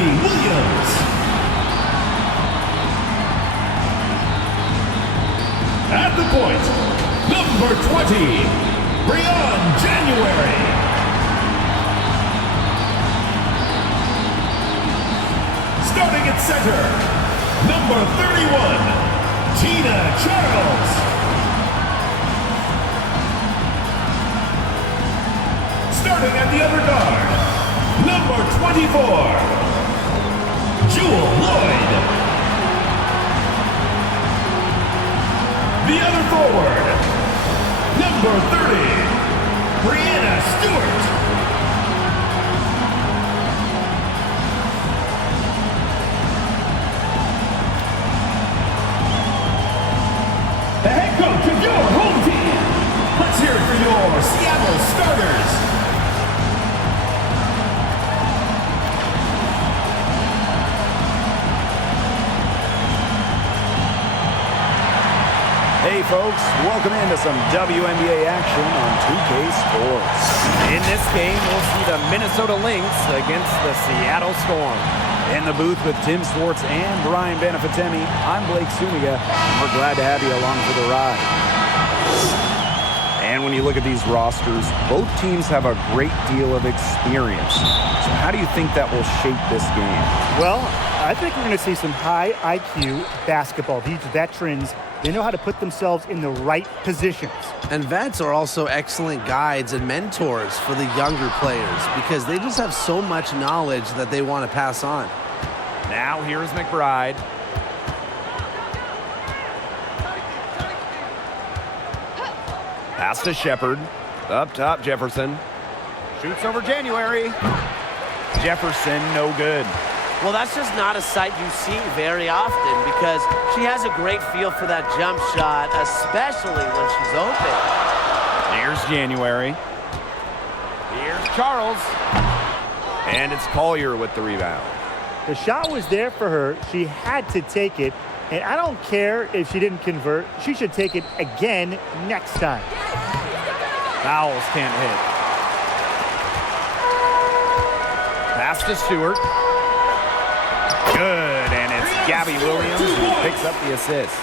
Williams. At the point, number 20, Brianne January. Starting at center, number 31, Tina Charles. Starting at the other guard, number 24, Jewel Lloyd. The other forward, number 30, Brianna Stewart. The head coach of your home team. Let's hear it for your Seattle starters. Hey folks, welcome into some WNBA action on 2K Sports. In this game, we'll see the Minnesota Lynx against the Seattle Storm. In the booth with Tim Swartz and Brian Benefatemi, I'm Blake Suniga, and we're glad to have you along for the ride. And when you look at these rosters, both teams have a great deal of experience. So how do you think that will shape this game? Well, I think we're going to see some high IQ basketball. These veterans, they know how to put themselves in the right positions. And vets are also excellent guides and mentors for the younger players because they just have so much knowledge that they want to pass on. Now here's McBride. Pass to Shepard. Up top, Jefferson. Shoots over January. Jefferson, no good. Well, that's just not a sight you see very often because she has a great feel for that jump shot, especially when she's open. Here's January. Here's Charles. And it's Collier with the rebound. The shot was there for her. She had to take it. And I don't care if she didn't convert. She should take it again next time. Fouls can't hit. Pass to Stewart. Good, and it's Gabby Williams who picks up the assist.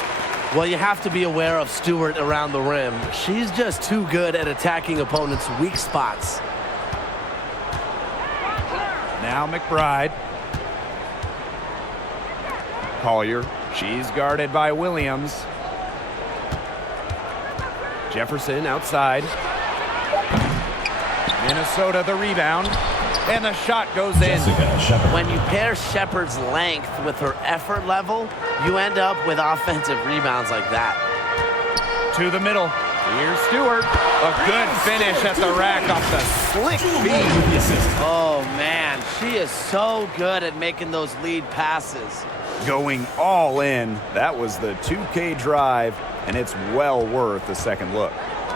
Well, you have to be aware of Stewart around the rim. She's just too good at attacking opponents' weak spots. Now McBride. Collier. She's guarded by Williams. Jefferson outside. Minnesota the rebound. And the shot goes in. When you pair Shepard's length with her effort level, you end up with offensive rebounds like that. To the middle. Here's Stewart. A good finish at the rack off the slick feed. Oh, man. She is so good at making those lead passes. Going all in, that was the 2K drive, and it's well worth a second look.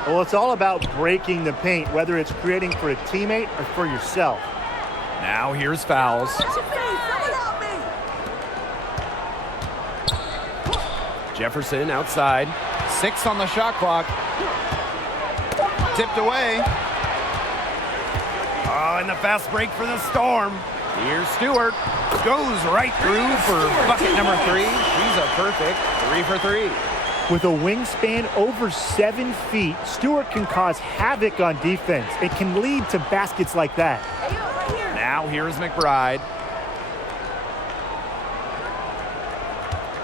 Well, it's all about breaking the paint, whether it's creating for a teammate or for yourself. Now here's fouls. Jefferson outside. 6 on the shot clock. Tipped away. Oh, and the fast break for the Storm. Here's Stewart. Goes right through for bucket number 3. She's a perfect 3 for 3. With a wingspan over 7 feet, Stewart can cause havoc on defense. It can lead to baskets like that. Now here's McBride.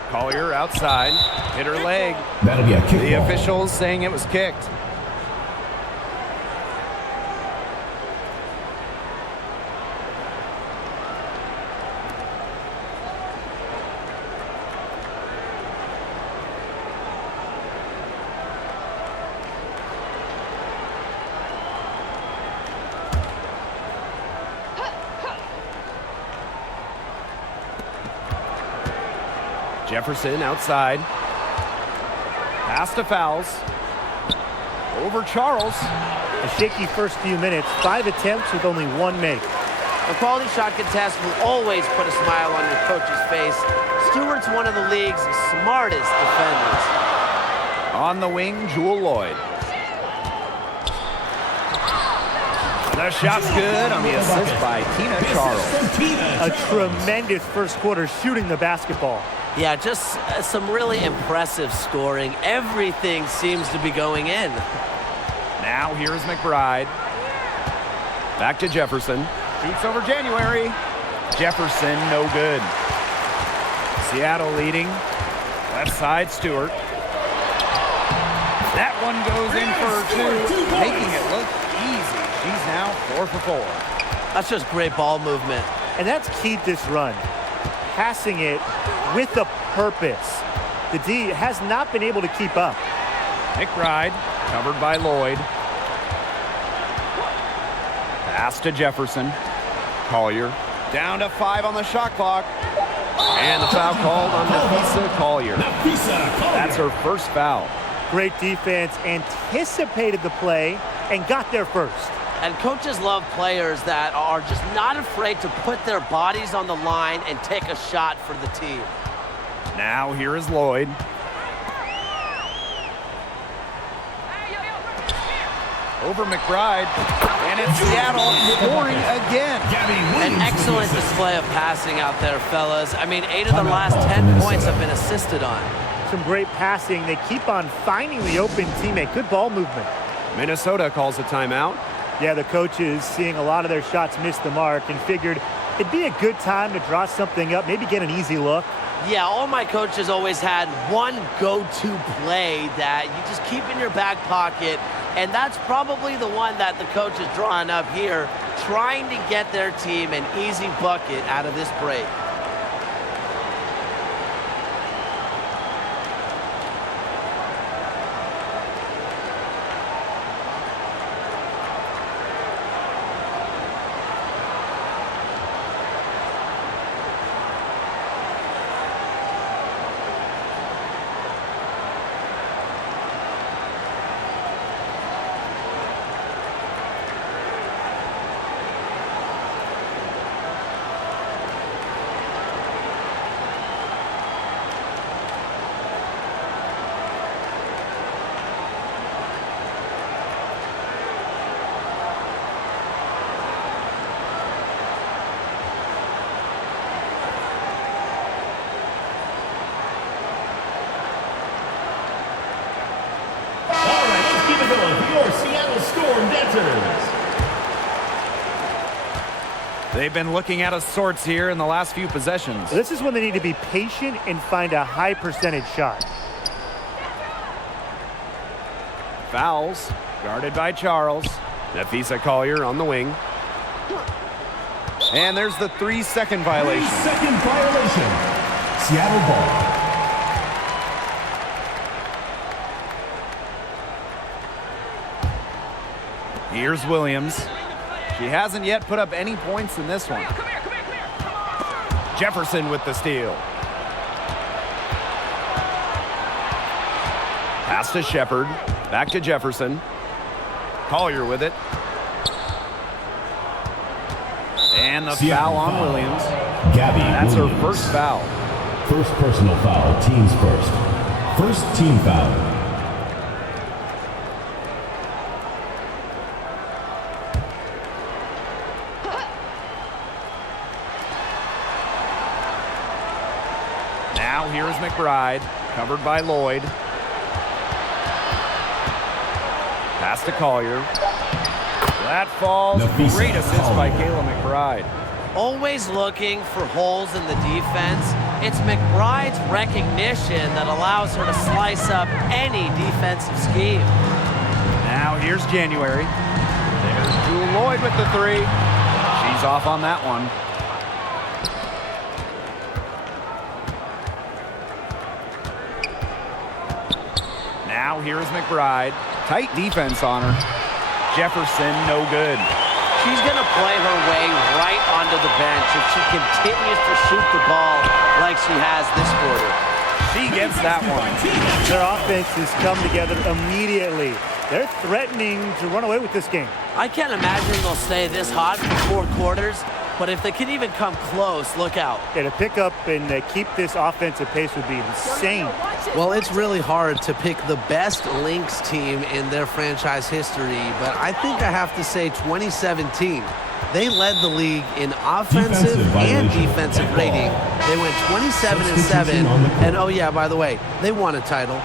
Collier outside. Hit her leg. That'll be a kick. The officials saying it was kicked. Jefferson outside. Pass to Fouls. Over Charles. A shaky first few minutes, 5 attempts with only 1 make. A quality shot contest will always put a smile on your coach's face. Stewart's one of the league's smartest defenders. On the wing, Jewel Lloyd. The shot's good on the assist by Tina Charles. A tremendous first quarter shooting the basketball. Yeah, just some really impressive scoring. Everything seems to be going in. Now here's McBride. Back to Jefferson. Shoots over January. Jefferson, no good. Seattle leading. Left side, Stewart. That one goes in for 2, making it look easy. She's now 4 for 4. That's just great ball movement. And that's keyed this run. Passing it with a purpose. The D has not been able to keep up. McBride, covered by Lloyd. Pass to Jefferson. Collier. Down to 5 on the shot clock. And the foul called on Nafisa Collier. That's her first foul. Great defense, anticipated the play, and got there first. And coaches love players that are just not afraid to put their bodies on the line and take a shot for the team. Now here is Lloyd. Over McBride. And it's Seattle scoring again. An excellent display of passing out there, fellas. I mean, 8 of the last 10 points have been assisted on. Some great passing. They keep on finding the open teammate. Good ball movement. Minnesota calls a timeout. Yeah, the coaches seeing a lot of their shots miss the mark and figured it'd be a good time to draw something up, maybe get an easy look. Yeah, all my coaches always had one go-to play that you just keep in your back pocket, and that's probably the one that the coach is drawing up here, trying to get their team an easy bucket out of this break. They've been looking out of sorts here in the last few possessions. This is when they need to be patient and find a high percentage shot. Fouls, guarded by Charles. Nafisa Collier on the wing. And there's the 3-second violation. 3-second violation. Seattle ball. Here's Williams. She hasn't yet put up any points in this one. Jefferson with the steal. Pass to Shepard. Back to Jefferson. Collier with it. And the foul on Williams. That's her first foul. First personal foul, teams first. First team foul. Now here's McBride, covered by Lloyd. Pass to Collier. That falls. Great assist by Kayla McBride. Always looking for holes in the defense. It's McBride's recognition that allows her to slice up any defensive scheme. Now here's January. There's Jewel Lloyd with the 3. She's off on that one. Now here's McBride. Tight defense on her. Jefferson, no good. She's going to play her way right onto the bench if she continues to shoot the ball like she has this quarter. She gets that one. Their offense has come together immediately. They're threatening to run away with this game. I can't imagine they'll stay this hot for 4 quarters, but if they can even come close, look out. Yeah, to pick up and keep this offensive pace would be insane. Well, it's really hard to pick the best Lynx team in their franchise history, but I think I have to say 2017. They led the league in offensive and defensive rating. They went 27-7, and oh yeah, by the way, they won a title.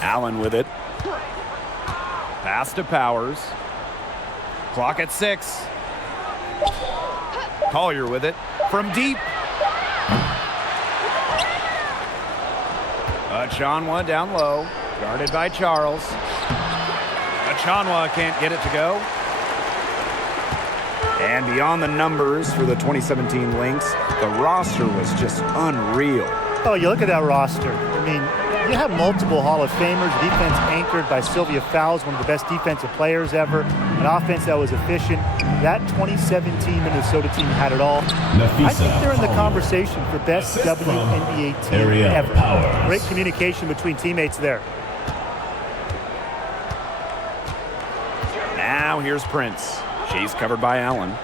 Allen with it. Pass to Powers. Clock at 6. Collier with it. From deep. Achanwa down low. Guarded by Charles. Achanwa can't get it to go. And beyond the numbers for the 2017 Lynx, the roster was just unreal. Oh, you look at that roster. I mean, you have multiple Hall of Famers, defense anchored by Sylvia Fowles, one of the best defensive players ever, an offense that was efficient. That 2017 Minnesota team had it all. I think they're in the conversation for best WNBA team ever. Great communication between teammates there. Now here's Prince. She's covered by Allen.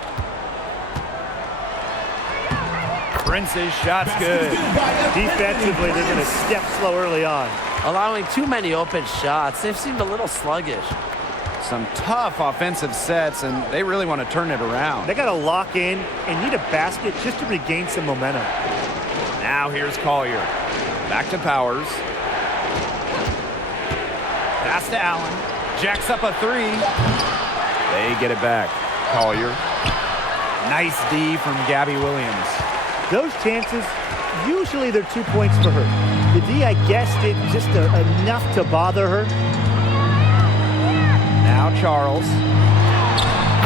Prince's shot's good. Defensively, they're going to step slow early on. Allowing too many open shots. They've seemed a little sluggish. Some tough offensive sets, and they really want to turn it around. They got to lock in and need a basket just to regain some momentum. Now here's Collier. Back to Powers. Pass to Allen. Jacks up a 3. They get it back. Collier. Nice D from Gabby Williams. Those chances, usually they're 2 points for her. The D, I guess, did just enough to bother her. Now Charles.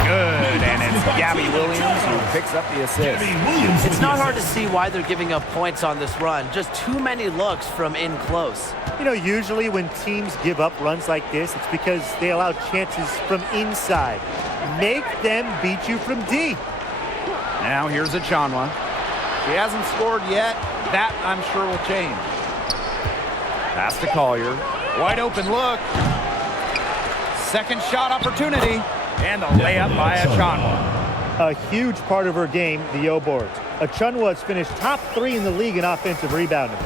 Good, and it's Gabby Williams who picks up the assist. It's not hard to see why they're giving up points on this run. Just too many looks from in close. You know, usually when teams give up runs like this, it's because they allow chances from inside. Make them beat you from D. Now here's Achanwa. She hasn't scored yet. That, I'm sure, will change. Pass to Collier. Wide open look. Second shot opportunity. And the layup by Achanwa. A huge part of her game, the O-boards. Achanwa has finished top 3 in the league in offensive rebounding.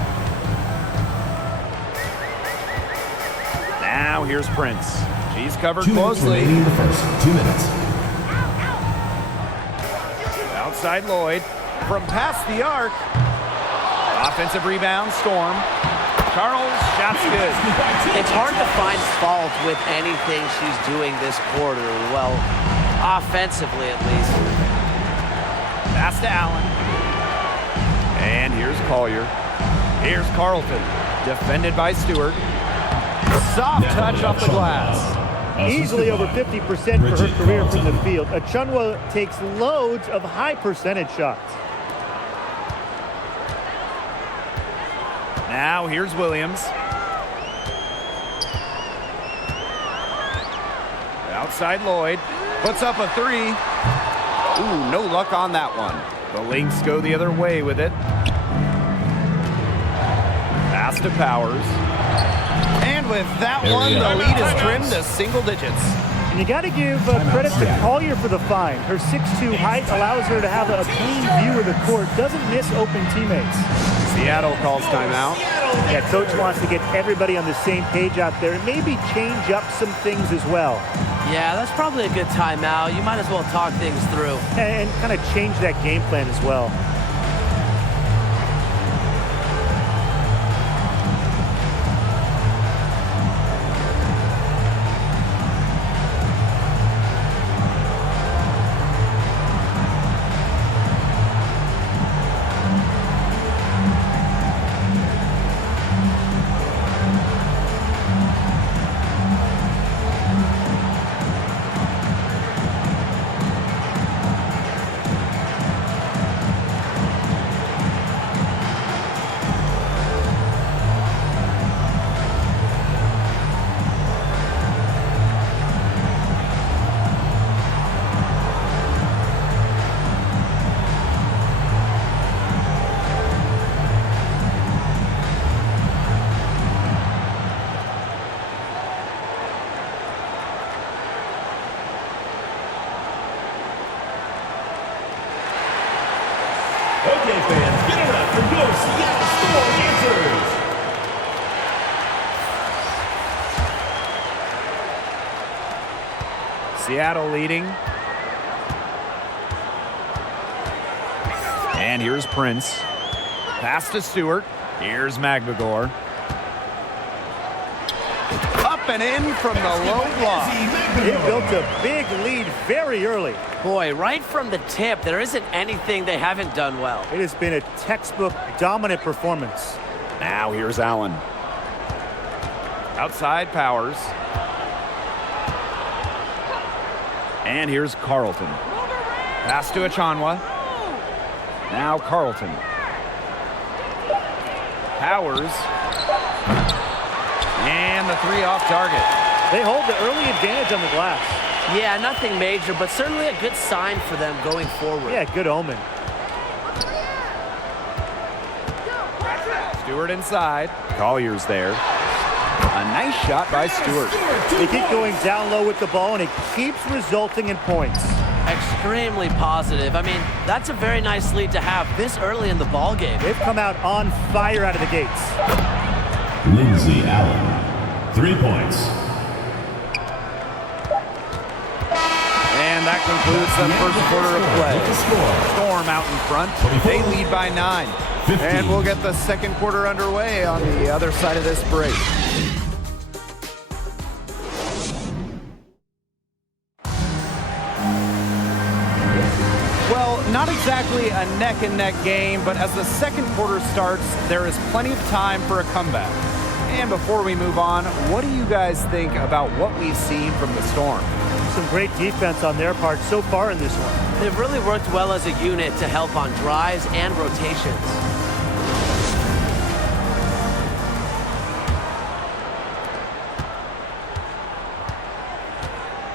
Now here's Prince. She's covered closely. In the first 2 minutes. Outside Lloyd. From past the arc. Offensive rebound, Storm. Charles, shot's good. It's hard to find fault with anything she's doing this quarter. Well, offensively at least. Pass to Allen. And here's Collier. Here's Carlton. Defended by Stewart. Soft touch off the glass. Easily over 50% for her career from the field. Achanwa takes loads of high percentage shots. Now here's Williams. Outside Lloyd. Puts up a 3. Ooh, no luck on that one. The Lynx go the other way with it. Pass to Powers. And with that one, the lead is trimmed to single digits. And you got to give credit to Collier for the find. Her 6'2" height allows her to have a clean view of the court, doesn't miss open teammates. Seattle calls timeout. Yeah, coach wants to get everybody on the same page out there and maybe change up some things as well. Yeah, that's probably a good timeout. You might as well talk things through. And kind of change that game plan as well. Seattle leading. And here's Prince. Pass to Stewart. Here's McGregor. Up and in from the low block. They built a big lead very early. Boy, right from the tip, there isn't anything they haven't done well. It has been a textbook dominant performance. Now here's Allen. Outside Powers. And here's Carlton. Pass to Achanwa. Now Carlton. Powers. And the three off target. They hold the early advantage on the glass. Yeah, nothing major, but certainly a good sign for them going forward. Yeah, good omen. Stewart inside. Collier's there. A nice shot by Stewart. They keep going down low with the ball, and it keeps resulting in points. Extremely positive. I mean, that's a very nice lead to have this early in the ball game. They've come out on fire out of the gates. Lindsay Allen, 3 points. And that concludes the first quarter of play. Storm out in front. They lead by 9. 15. And we'll get the second quarter underway on the other side of this break. Well, not exactly a neck-and-neck game, but as the second quarter starts, there is plenty of time for a comeback. And before we move on, what do you guys think about what we've seen from the Storm? Some great defense on their part so far in this one. They've really worked well as a unit to help on drives and rotations.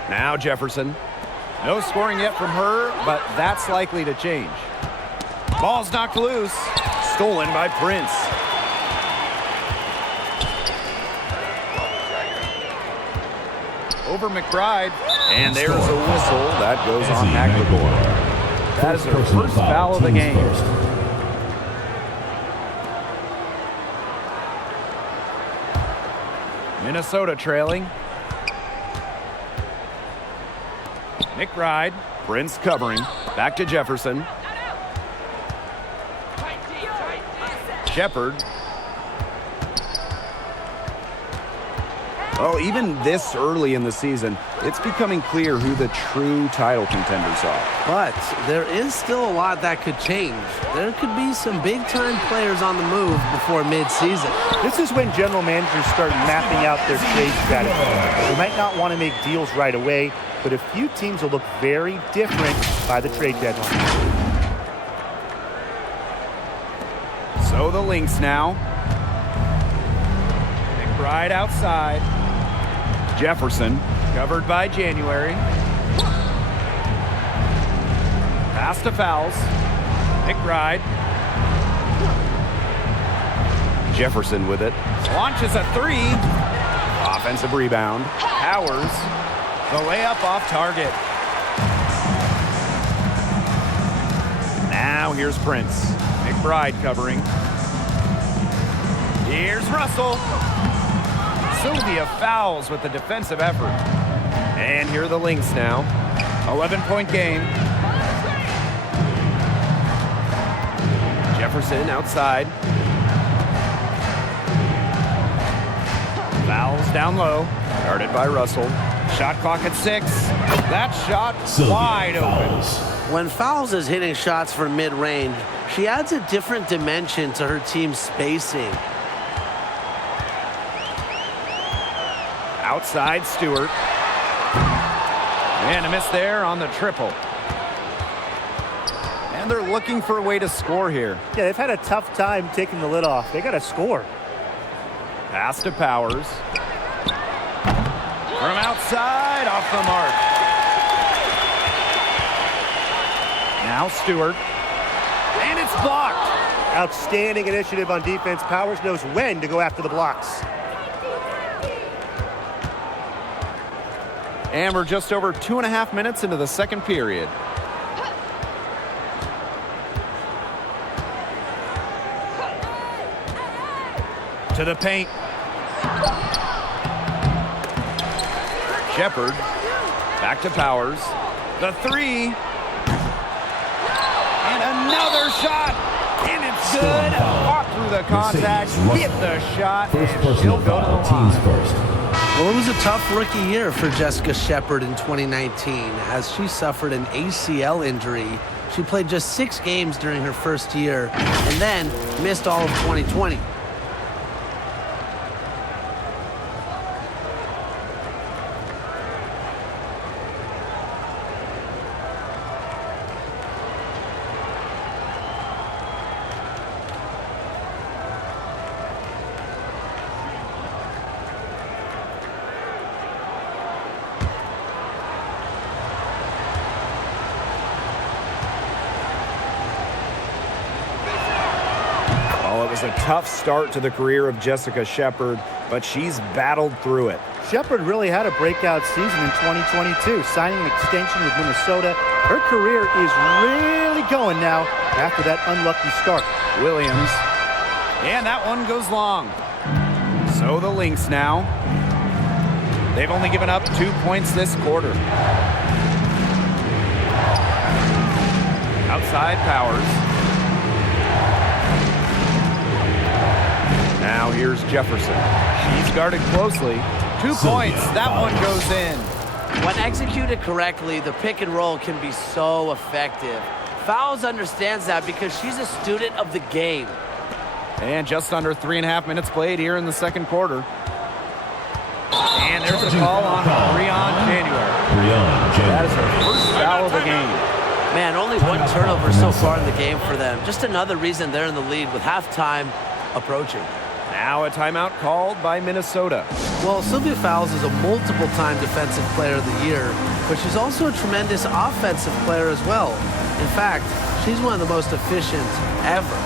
Now Jefferson. No scoring yet from her, but that's likely to change. Ball's knocked loose. Stolen by Prince. Over McBride. And there's a whistle. That goes on McGregor. That is her first foul of the game. Minnesota trailing. McBride. Prince covering. Back to Jefferson. Shepard. Oh, even this early in the season, it's becoming clear who the true title contenders are. But there is still a lot that could change. There could be some big-time players on the move before mid-season. This is when general managers start mapping out their trade strategy. They might not want to make deals right away, but a few teams will look very different by the trade deadline. So the Lynx now. McBride outside. Jefferson covered by January. Pass to Fowles. McBride. Jefferson with it. Launches a three. Offensive rebound. Powers. The layup off target. Now here's Prince. McBride covering. Here's Russell. Sylvia Fowles with the defensive effort. And here are the Lynx now. 11-point game. Jefferson outside. Fowles down low. Guarded by Russell. Shot clock at 6. That shot wide open. When Fowles is hitting shots from mid-range, she adds a different dimension to her team's spacing. Outside Stewart. And a miss there on the triple. And they're looking for a way to score here. Yeah, they've had a tough time taking the lid off. They got to score. Pass to Powers. From outside, off the mark. Now Stewart. And it's blocked. Outstanding initiative on defense. Powers knows when to go after the blocks. And we're just over 2.5 minutes into the second period. To the paint. Shepard. Back to Powers. The three. And another shot. And it's good. Walk through the contact. Hit the shot. And she'll go to the line. Well, it was a tough rookie year for Jessica Shepard in 2019 as she suffered an ACL injury. She played just 6 games during her first year and then missed all of 2020. It was a tough start to the career of Jessica Shepard, but she's battled through it. Shepard really had a breakout season in 2022, signing an extension with Minnesota. Her career is really going now after that unlucky start. Williams. And that one goes long. So the Lynx now. They've only given up 2 points this quarter. Outside Powers. Now here's Jefferson. She's guarded closely. 2 points. That one goes in. When executed correctly, the pick and roll can be so effective. Fowles understands that because she's a student of the game. And just under 3.5 minutes played here in the second quarter. And there's a call on Breon January. That is her first foul of the game. Man, only 1 turnover so far in the game for them. Just another reason they're in the lead with halftime approaching. Now a timeout called by Minnesota. Well, Sylvia Fowles is a multiple-time Defensive Player of the Year, but she's also a tremendous offensive player as well. In fact, she's one of the most efficient ever.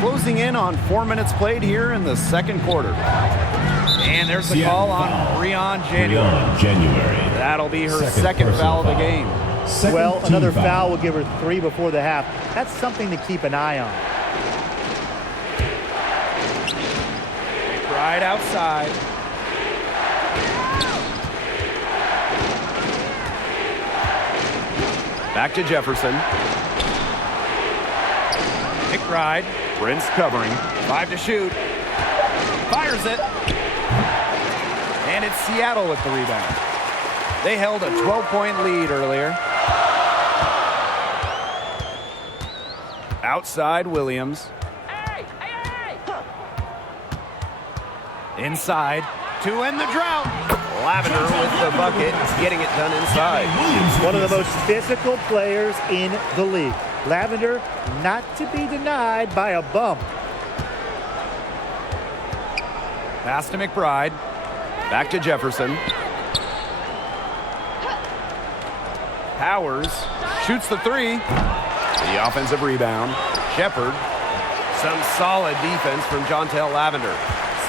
Closing in on 4 minutes played here in the second quarter. And there's the call on Breon January. That'll be her second foul of the game. Well, another foul will give her 3 before the half. That's something to keep an eye on. Right outside. Back to Jefferson. McBride. Prince covering. 5 to shoot. Fires it. And it's Seattle with the rebound. They held a 12-point lead earlier. Outside Williams. Inside to end the drought. Lavender with the bucket, getting it done inside. One of the most physical players in the league. Lavender not to be denied by a bump. Pass to McBride. Back to Jefferson. Powers shoots the 3. The offensive rebound. Shepard. Some solid defense from Jontel Lavender.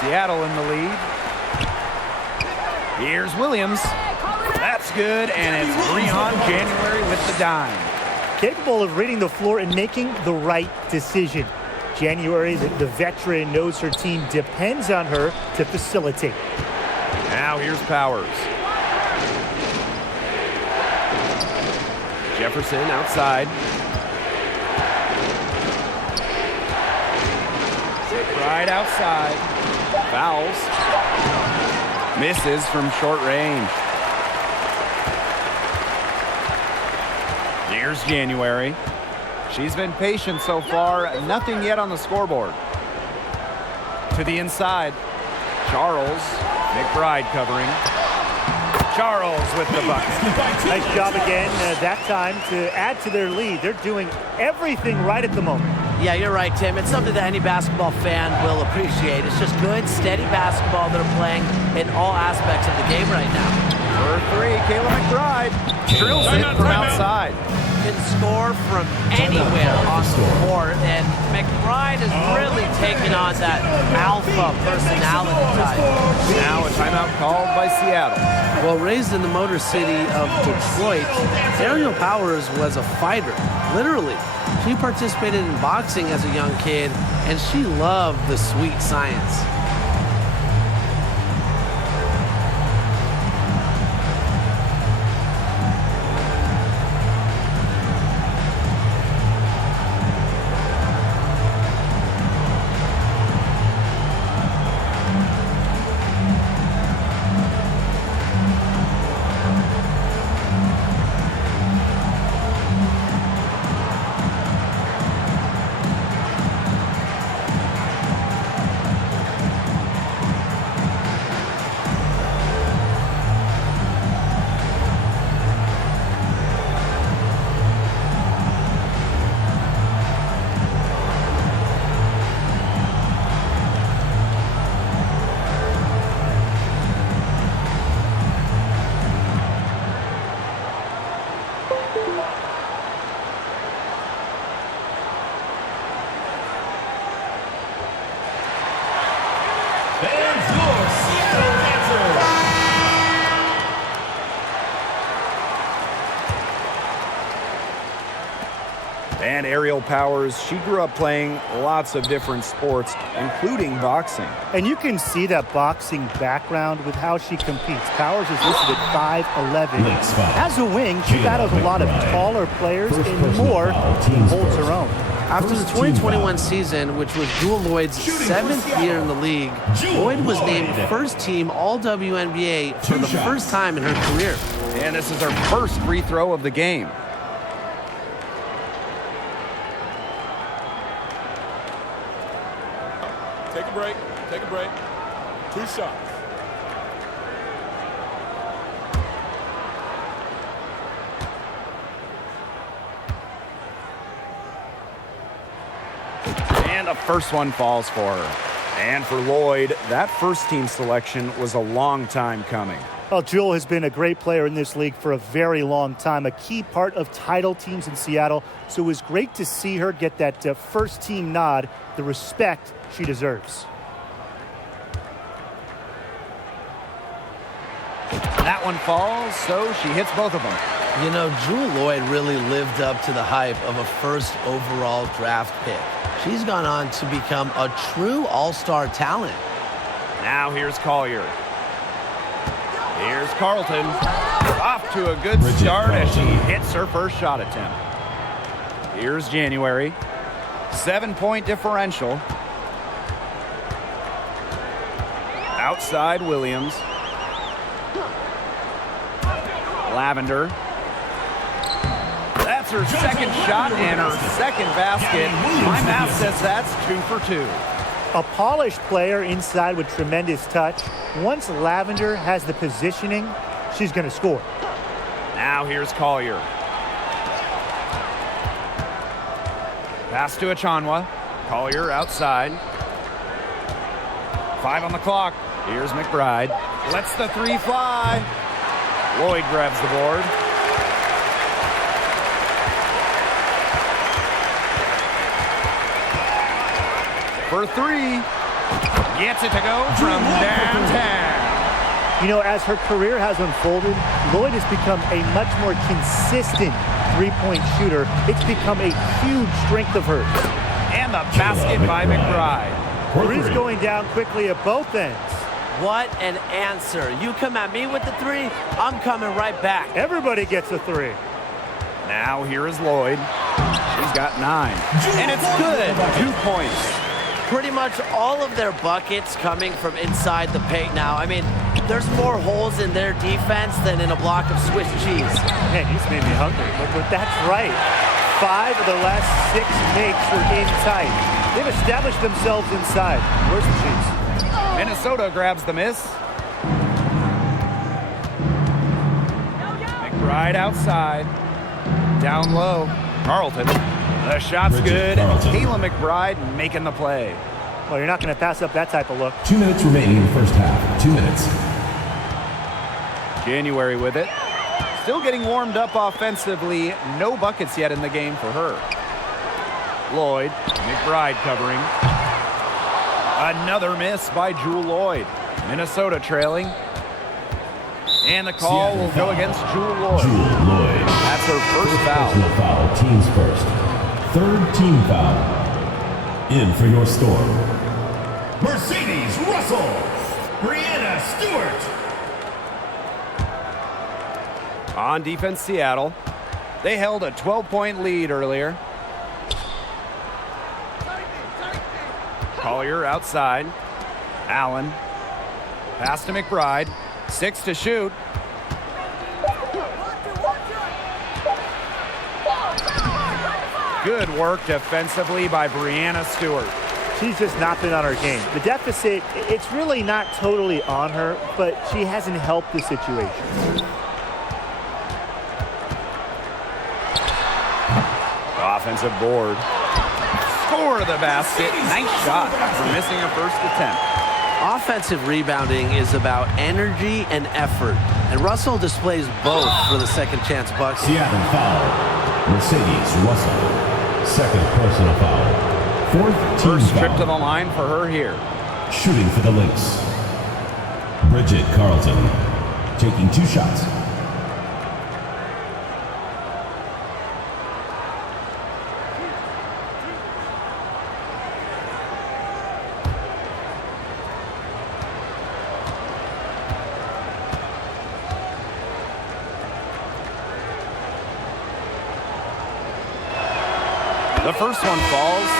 Seattle in the lead. Here's Williams. That's good, and it's Breon January with the dime. Capable of reading the floor and making the right decision. January, the veteran, knows her team depends on her to facilitate. Now here's Powers. Jefferson outside. Right outside. Fouls. Misses from short range. Here's January. She's been patient so far. Nothing yet on the scoreboard. To the inside. Charles. McBride covering. Charles with the bucket. Nice job again that time to add to their lead. They're doing everything right at the moment. Yeah, you're right, Tim. It's something that any basketball fan will appreciate. It's just good, steady basketball they're playing in all aspects of the game right now. For three, Kayla McBride drills it from outside. Can score from anywhere on the court, and McBride is really taking on that alpha personality type. Now a timeout called by Seattle. Well, raised in the Motor City of Detroit, Ariel Powers was a fighter, literally. She participated in boxing as a young kid, and she loved the sweet science. And Ariel Powers, she grew up playing lots of different sports, including boxing. And you can see that boxing background with how she competes. Powers is listed at 5'11". As a wing, she battles a lot of taller players and more holds her own. After the 2021 season, which was Jewel Lloyd's 7th year in the league, Lloyd was named first-team All-WNBA for the first time in her career. And this is her first free throw of the game. Take a break. Take a break. 2 shots. And the first one falls for her. And for Lloyd, that first-team selection was a long time coming. Well, Jewel has been a great player in this league for a very long time, a key part of title teams in Seattle. So it was great to see her get that first-team nod, the respect she deserves. That one falls, so she hits both of them. You know, Jewel Lloyd really lived up to the hype of a first overall draft pick. She's gone on to become a true all-star talent. Now here's Collier. Here's Carlton. Off to a good start as she hits her first shot attempt. Here's January. 7-point differential. Outside Williams. Lavender. That's her second shot and her second basket. My math says that's 2 for 2. A polished player inside with tremendous touch. Once Lavender has the positioning, she's going to score. Now here's Collier. Pass to Achanwa. Collier outside. 5 on the clock. Here's McBride. Lets the 3 fly. Lloyd grabs the board. For 3. Gets it to go from downtown. You know, as her career has unfolded, Lloyd has become a much more consistent three-point shooter. It's become a huge strength of hers. And the basket by McBride. Three's going down quickly at both ends. What an answer. You come at me with the 3, I'm coming right back. Everybody gets a 3. Now here is Lloyd. She's got 9. And it's good. 2 points. pretty much all of their buckets coming from inside the paint now. I mean, there's more holes in their defense than in a block of Swiss cheese. Man, he's made me hungry. But that's right. 5 of the last 6 makes were inside. They've established themselves inside. Where's the cheese? Minnesota grabs the miss. McBride outside. Down low. Carlton. The shot's good. Kayla McBride making the play. Well, you're not going to pass up that type of look. 2 minutes remaining in the first half. 2 minutes. January with it. Still getting warmed up offensively. No buckets yet in the game for her. Lloyd. McBride covering. Another miss by Jewel Lloyd. Minnesota trailing. And the call will go against Jewel Lloyd. Jewel Lloyd. That's her first foul. Personal foul. Team's first. 3rd team foul. In for your score. Mercedes Russell. Brianna Stewart. On defense, Seattle. They held a 12-point lead earlier. Collier outside. Allen. Pass to McBride. 6 to shoot. Good work defensively by Brianna Stewart. She's just not been on her game. The deficit, it's really not totally on her, but she hasn't helped the situation. Offensive board. Score the basket. Nice shot for missing her first attempt. Offensive rebounding is about energy and effort, and Russell displays both for the second chance Bucks. Seattle foul. Mercedes Russell. 2nd personal foul. 4th team First trip foul. to the line for her here. Shooting for the Lynx. Bridget Carlton. Taking 2 shots. The first one falls.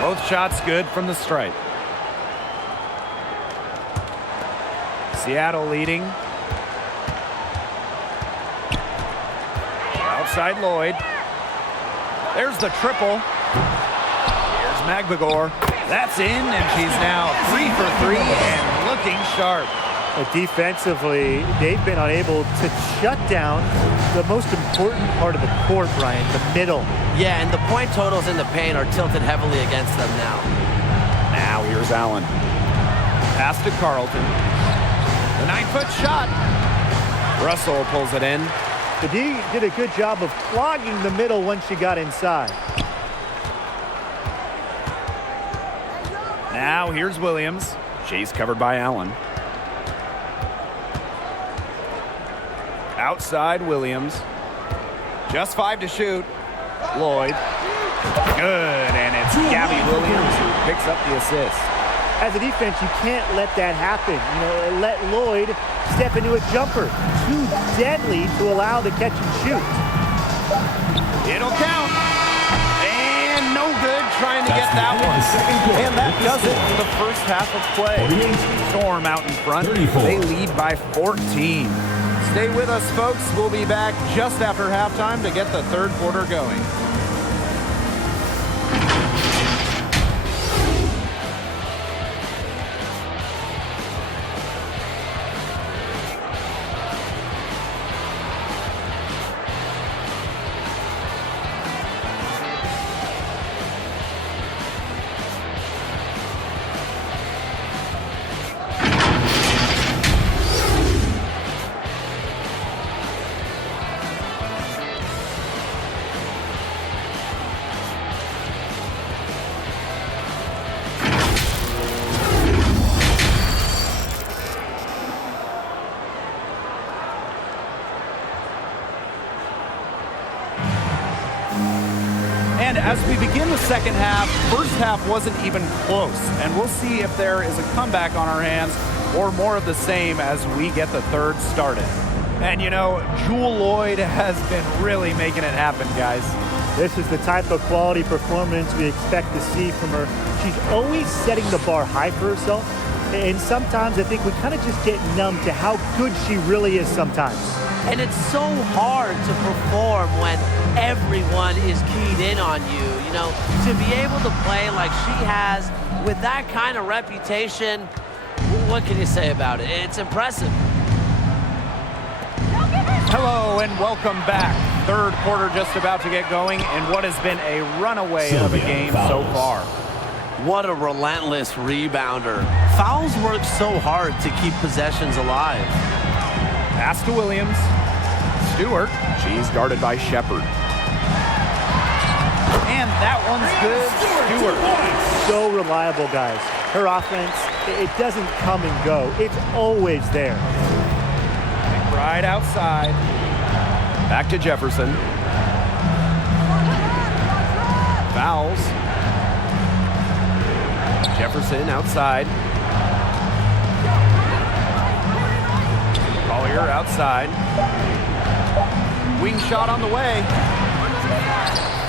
Both shots good from the stripe. Seattle leading. Outside Lloyd. There's the triple. Here's Magbagor. That's in, and she's now 3 for 3 and looking sharp. But defensively, they've been unable to shut down the most important part of the court, Brian, the middle. Yeah, and the point totals in the paint are tilted heavily against them now. Now here's Allen. Pass to Carlton. The 9-foot shot. Russell pulls it in. The D did a good job of clogging the middle once she got inside. Now here's Williams. She's covered by Allen. Outside Williams. Just 5 to shoot. Lloyd. Good, and it's Gabby Williams who picks up the assist. As a defense, you can't let that happen. You know, let Lloyd step into a jumper. Too deadly to allow the catch and shoot. It'll count. And no good trying to get that one. And that does it for the first half of play. Storm out in front. 34. They lead by 14. Stay with us, folks. We'll be back just after halftime to get the third quarter going. And as we begin the second half, first half wasn't even close. And we'll see if there is a comeback on our hands or more of the same as we get the third started. And you know, Jewell Loyd has been really making it happen, guys. This is the type of quality performance we expect to see from her. She's always setting the bar high for herself. And sometimes I think we kind of just get numb to how good she really is sometimes. And it's so hard to perform when everyone is keyed in on you. You know, to be able to play like she has with that kind of reputation, what can you say about it? It's impressive. Hello and welcome back. Third quarter just about to get going in what has been a runaway of a game so far. What a relentless rebounder. Fouls work so hard to keep possessions alive. Pass to Williams. Stewart. She's guarded by Shepard. And that one's good. Stewart. So reliable, guys. Her offense, it doesn't come and go. It's always there. Right outside. Back to Jefferson. Fouls. Jefferson outside. Collier outside. Wing shot on the way.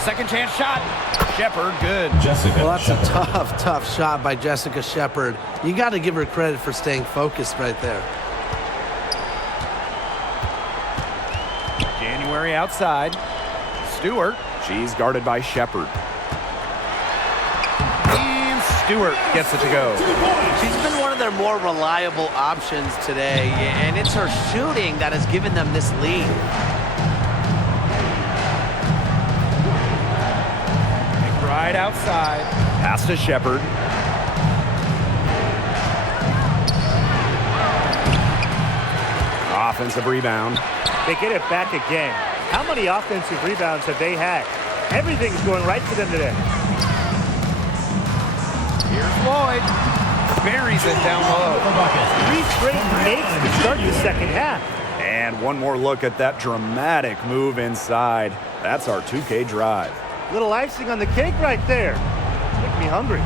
Second chance shot. Shepard, good. Well, that's a tough shot by Jessica Shepard. You got to give her credit for staying focused right there. January outside. Stewart. She's guarded by Shepard. And Stewart gets it to go. She's been one of their more reliable options today, and it's her shooting that has given them this lead. Right outside. Pass to Shepard. Offensive rebound. They get it back again. How many offensive rebounds have they had? Everything's going right for them today. Here's Loyd. Buries it down low. 3 straight makes to start the second half. And one more look at that dramatic move inside. That's our 2K drive. Little icing on the cake right there. Make me hungry.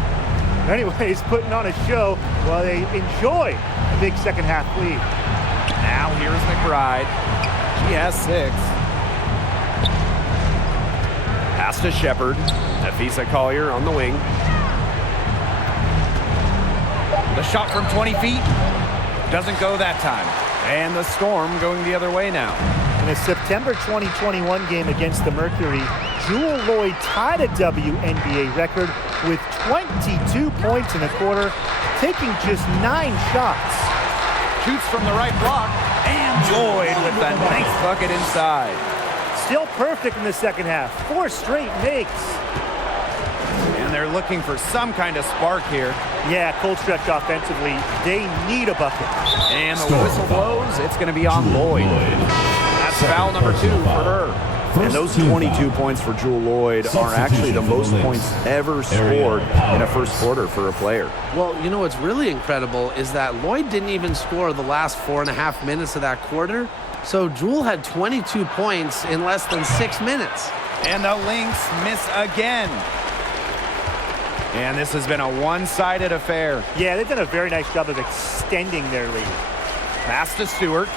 Anyways, putting on a show while they enjoy a big second half lead. Now here's McBride. She has 6. Pass to Shepard. Nafisa Collier on the wing. The shot from 20 feet doesn't go that time. And the Storm going the other way now. In a September 2021 game against the Mercury, Jewell Loyd tied a WNBA record with 22 points in a quarter, taking just 9 shots. Shoots from the right block, and Loyd with the nice bucket inside. Still perfect in the second half. 4 straight makes. And they're looking for some kind of spark here. Yeah, cold stretch offensively. They need a bucket. And the whistle blows. It's going to be on Loyd. That's foul number 2 for her. And those 22 points for Jewell Loyd are actually the most points ever scored in a first quarter for a player. Well, you know what's really incredible is that Loyd didn't even score the last 4.5 minutes of that quarter. So Jewell had 22 points in less than 6 minutes. And the Lynx miss again. And this has been a one-sided affair. Yeah, they've done a very nice job of extending their lead. Pass to Stewart.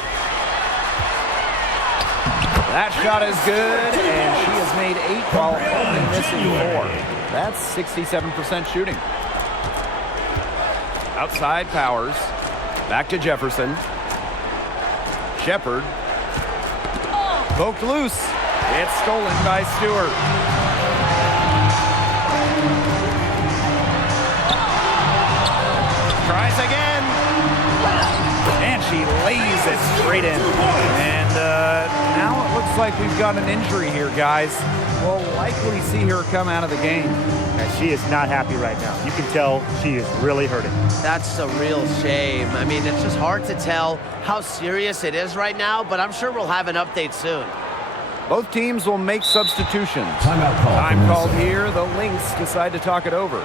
That shot is good, and she has made 8 while only missing 4. That's 67% shooting. Outside Powers. Back to Jefferson. Shepard. Poked loose. It's stolen by Stewart. Tries again. And she lays it straight in. And now it looks like we've got an injury here, guys. We'll likely see her come out of the game. And she is not happy right now. You can tell she is really hurting. That's a real shame. I mean, it's just hard to tell how serious it is right now, but I'm sure we'll have an update soon. Both teams will make substitutions. Timeout call. Time called here. The Lynx decide to talk it over.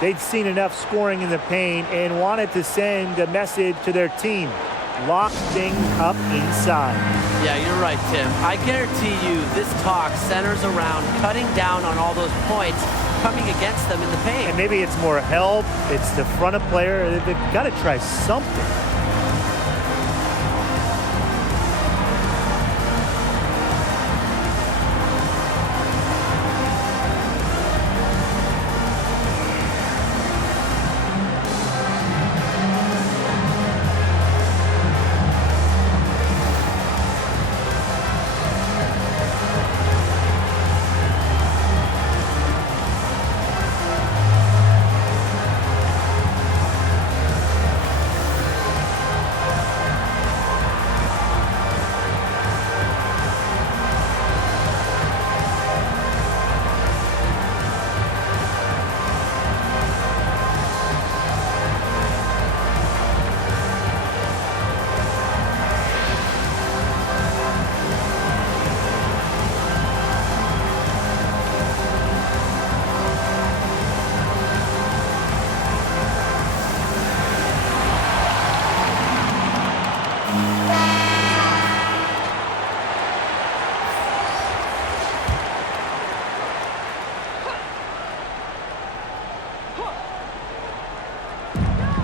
They'd seen enough scoring in the paint and wanted to send a message to their team. lock things up inside. Yeah, you're right, Tim. I guarantee you this talk centers around cutting down on all those points coming against them in the paint. And maybe it's more help. It's the front of player. They've got to try something.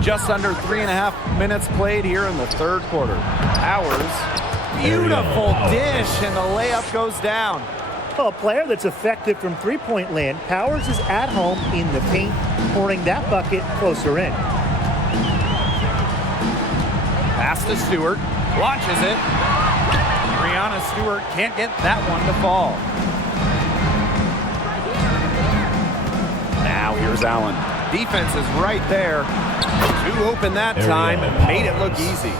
Just under 3.5 minutes played here in the third quarter. Powers, beautiful dish, and the layup goes down. Well, a player that's effective from three-point land, Powers is at home in the paint, pouring that bucket closer in. Pass to Stewart, launches it. Brianna Stewart can't get that one to fall. Now here's Allen. Defense is right there. Two open that time and made it look easy.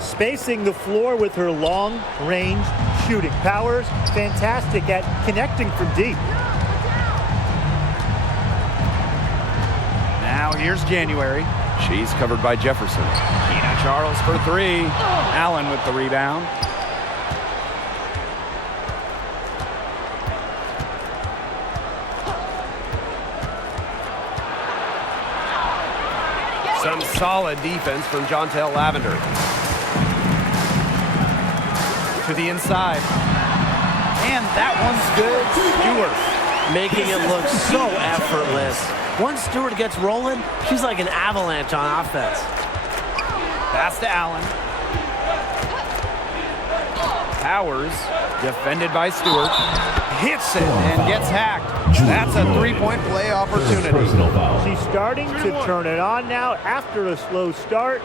Spacing the floor with her long-range shooting. Powers, fantastic at connecting from deep. Now here's January. She's covered by Jefferson. Tina Charles for three. Allen with the rebound. Some solid defense from Jontel Lavender. To the inside. And that one's good. Stewart. Making it look so effortless. Once Stewart gets rolling, she's like an avalanche on offense. Pass to Allen. Powers, defended by Stewart. Hits it and gets hacked. That's a three-point play opportunity. She's starting to turn it on now after a slow start.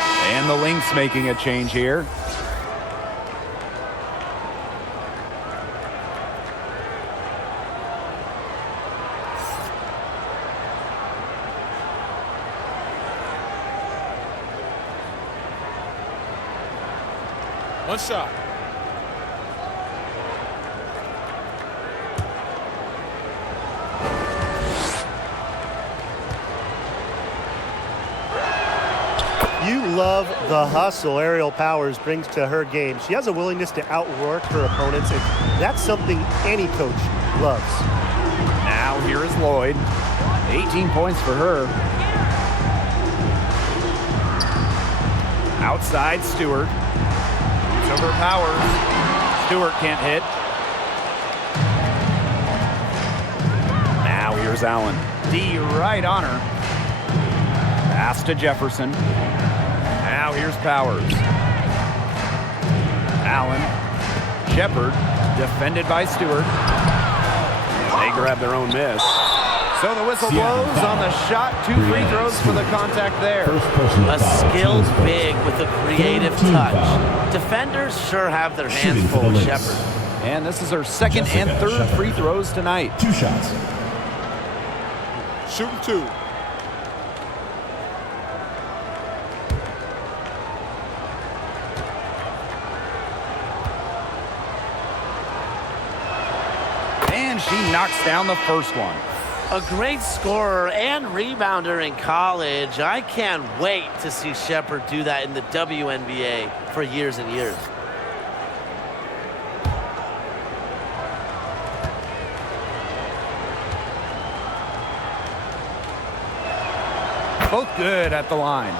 And the Lynx making a change here. One shot. You love the hustle Ariel Powers brings to her game. She has a willingness to outwork her opponents, and that's something any coach loves. Now here is Lloyd. 18 points for her. Outside Stewart. It's over Powers. Stewart can't hit. Now here's Allen. D right on her. Pass to Jefferson. Now here's Powers. Allen. Shepard, defended by Stewart. They grab their own miss. So the whistle blows on the shot. 2 free throws for the contact there. A skilled big with a creative touch. Defenders sure have their hands full with Shepard. And this is her second and third free throws tonight. 2 shots. Shooting 2. And she knocks down the first one. A great scorer and rebounder in college. I can't wait to see Shepard do that in the WNBA for years and years. Both good at the line.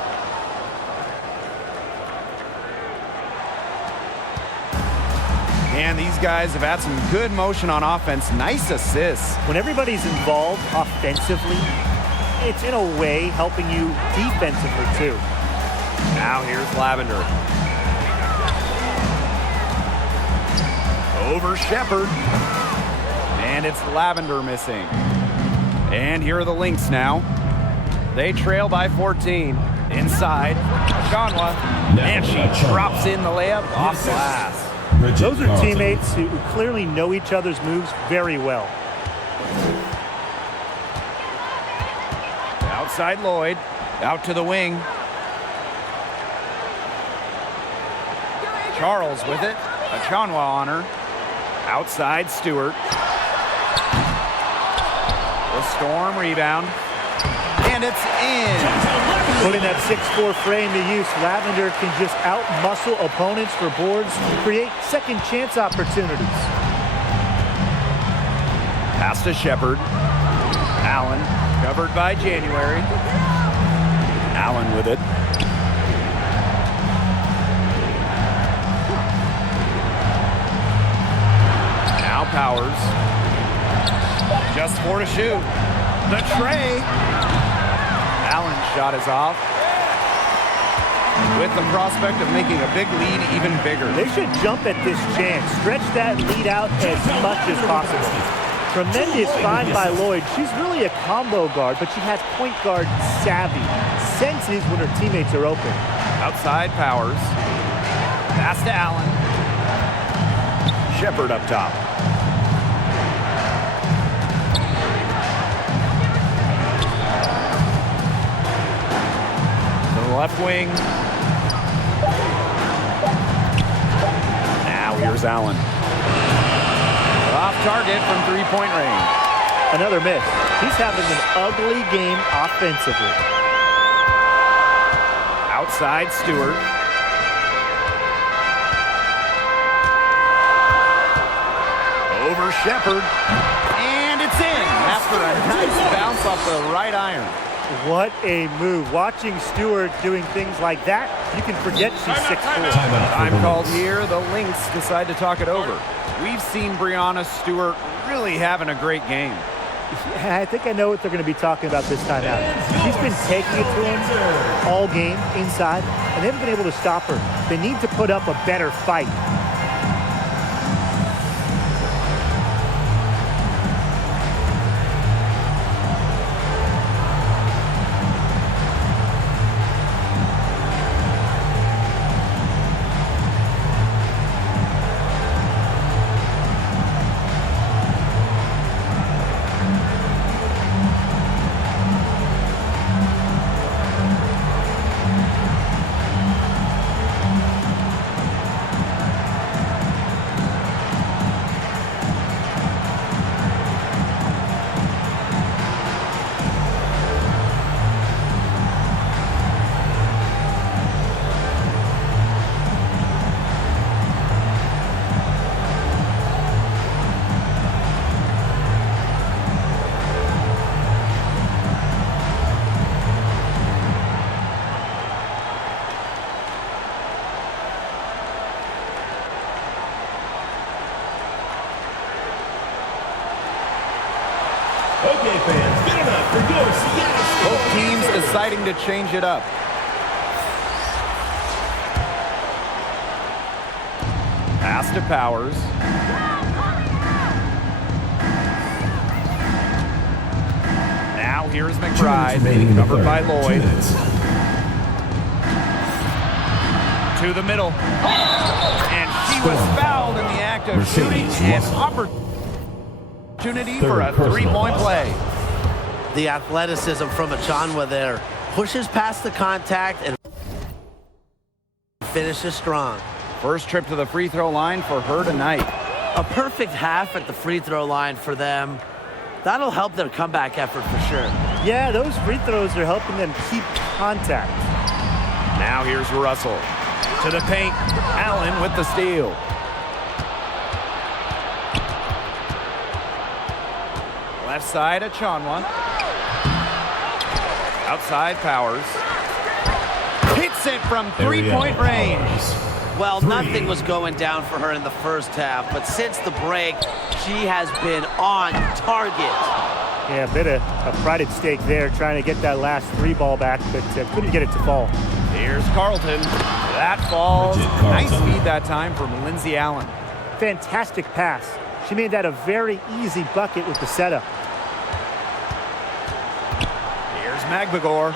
And these guys have had some good motion on offense. Nice assists. When everybody's involved offensively, it's in a way helping you defensively too. Now here's Lavender. Over Shepard. And it's Lavender missing. And here are the Lynx now. They trail by 14. Inside, Shanwa. And she drops in the layup off glass. Those are teammates who clearly know each other's moves very well. Outside Lloyd. Out to the wing. Charles with it. Achanwa on her. Outside Stewart. The Storm rebound. And it's in. Putting that 6'4" frame to use, Lavender can just out-muscle opponents for boards, create second chance opportunities. Pass to Shepard. Allen, covered by January. Allen with it. Now Powers. Just 4 to shoot. The tray. Allen's shot is off. With the prospect of making a big lead even bigger. They should jump at this chance. Stretch that lead out as much as possible. Tremendous find by Lloyd. She's really a combo guard, but she has point guard savvy. Senses when her teammates are open. Outside Powers. Pass to Allen. Shepard up top. Left wing. Now here's Allen. Off target from three-point range. Another miss. He's having an ugly game offensively. Outside Stewart. Over Shepard. And it's in after a nice bounce off the right iron. What a move. Watching Stewart doing things like that, you can forget she's 6'4". Time called here. The Lynx decide to talk it over. We've seen Breanna Stewart really having a great game. I think I know what they're going to be talking about this time out. She's been taking it to him all game inside, and they haven't been able to stop her. They need to put up a better fight. Okay, fans, good enough for your Seattle Storm. Both teams deciding to change it up. Pass to Powers. Now here's McBride, covered by Lloyd. To the middle. And she was fouled in the act of shooting an opportunity for a three-point play. The athleticism from Achanwa there. Pushes past the contact and finishes strong. First trip to the free throw line for her tonight. A perfect half at the free throw line for them. That'll help their comeback effort for sure. Yeah, those free throws are helping them keep contact. Now here's Russell. To the paint. Allen with the steal. Left side, Achanwa. Outside, Powers. Hits it from three-point range. Well, nothing was going down for her in the first half, but since the break, she has been on target. Yeah, a bit of a pride at stake there, trying to get that last 3 ball back, but couldn't get it to fall. Here's Carlton. That falls. Nice feed that time from Lindsay Allen. Fantastic pass. She made that a very easy bucket with the setup. Here's Magbagor.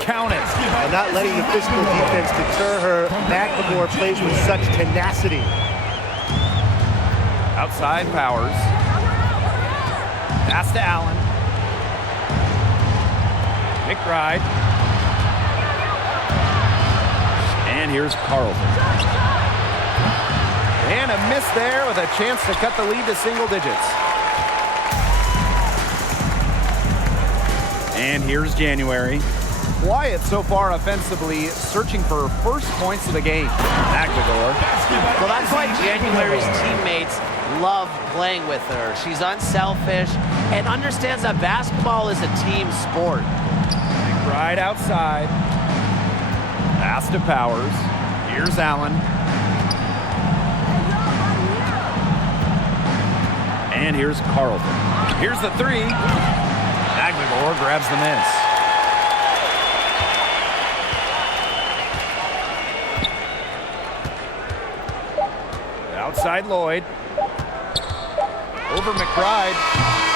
Count it. And not letting the physical defense deter her, Magbagor plays with such tenacity. Outside Powers. Pass to Allen. McBride. And here's Carlton. And a miss there with a chance to cut the lead to single digits. And here's January. Quiet so far offensively, searching for first points of the game. Magbagor. Well, that's why January's teammates love playing with her. She's unselfish and understands that basketball is a team sport. Right outside. Pass to Powers. Here's Allen. And here's Carlton. Here's the 3. Magbagor grabs the miss. Outside Lloyd. Over McBride.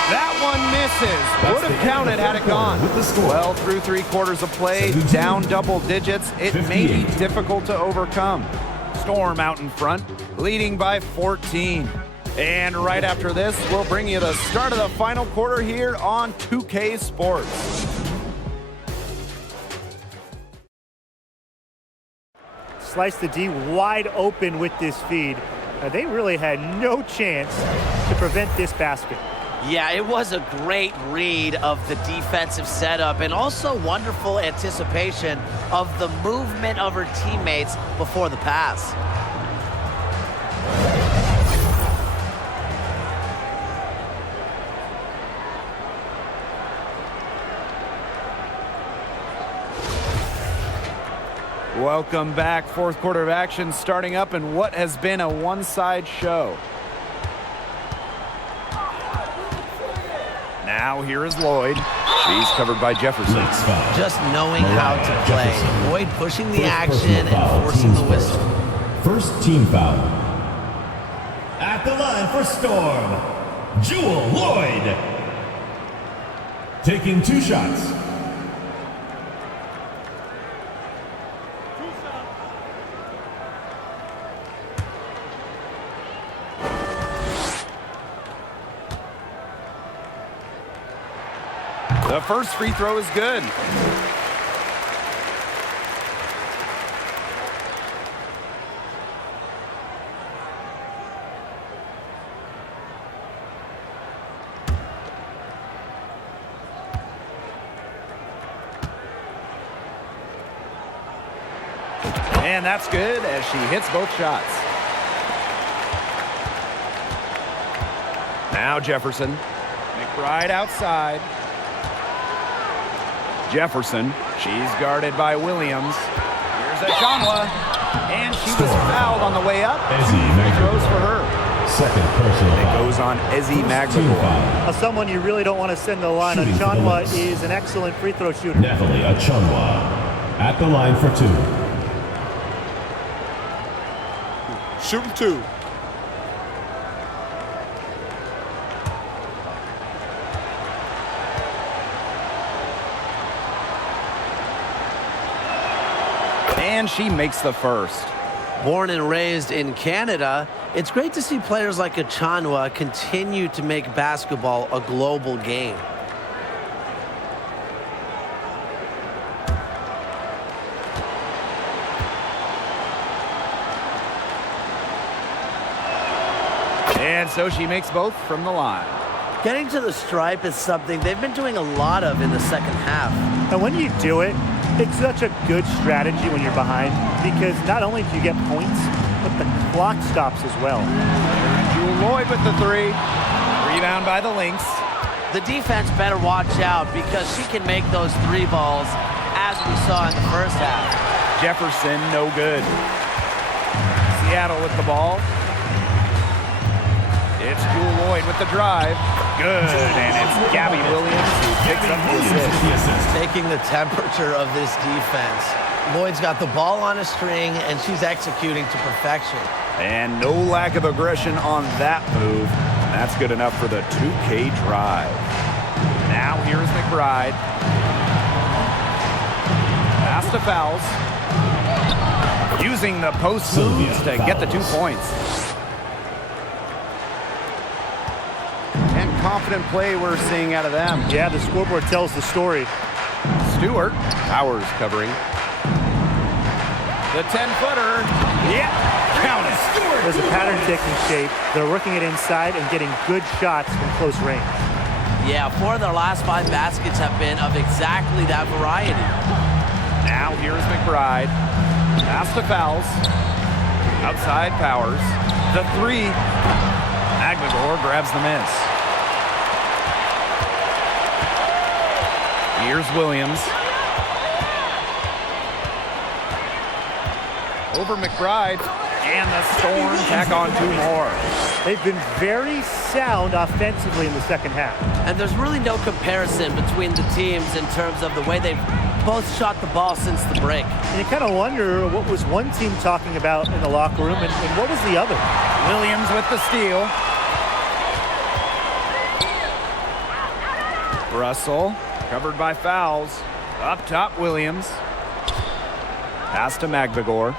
That one misses. Would have counted had it gone. Well, through 3/4 of play, down double digits. It may be difficult to overcome. Storm out in front, leading by 14. And right after this, we'll bring you the start of the final quarter here on 2K Sports. Slice the D wide open with this feed. They really had no chance to prevent this basket. Yeah, it was a great read of the defensive setup and also wonderful anticipation of the movement of her teammates before the pass. Welcome back. Fourth quarter of action starting up in what has been a one-side show. Now here is Lloyd. She's covered by Jefferson. Just knowing how to play. Lloyd pushing the action and forcing the whistle. First team foul. At the line for Storm, Jewel Lloyd. Taking 2 shots. The first free throw is good. And that's good as she hits both shots. Now Jefferson. McBride outside. Jefferson, she's guarded by Williams. Here's Achanwa, and she was fouled on the way up. 2 free throws for her. Second personal It foul. goes on Ezzy Magbagor. Someone you really don't want to send the line. Achanwa is an excellent free throw shooter. Nathalie Achanwa at the line for 2. Shooting 2. And she makes the first. Born and raised in Canada, it's great to see players like Achanwa continue to make basketball a global game. And so she makes both from the line. Getting to the stripe is something they've been doing a lot of in the second half. And when you do it, it's such a good strategy when you're behind because not only do you get points, but the clock stops as well. Jewel Lloyd with the 3. Rebound by the Lynx. The defense better watch out because she can make those 3 balls as we saw in the first half. Jefferson, no good. Seattle with the ball. It's Jewel Lloyd with the drive. Good, and it's Gabby Williams who picks up the assist. Taking the temperature of this defense. Lloyd's got the ball on a string, and she's executing to perfection. And no lack of aggression on that move. That's good enough for the 2K drive. Now here's McBride. Pass to Fowles. Using the post moves to get the 2 points. And confident play we're seeing out of them. Yeah, the scoreboard tells the story. Stewart. Powers covering. The 10-footer. Yeah, count it. There's a pattern taking shape. They're working it inside and getting good shots from close range. Yeah, 4 of their last 5 baskets have been of exactly that variety. Now here's McBride. Pass to Fowles. Outside Powers. The 3. Agbagor grabs the miss. Here's Williams. Over McBride. And the Storm tack on 2 more. They've been very sound offensively in the second half. And there's really no comparison between the teams in terms of the way they've both shot the ball since the break. And you kind of wonder what was one team talking about in the locker room and what was the other. Williams with the steal. Russell covered by Fowles. Up top, Williams. Pass to Magbagor.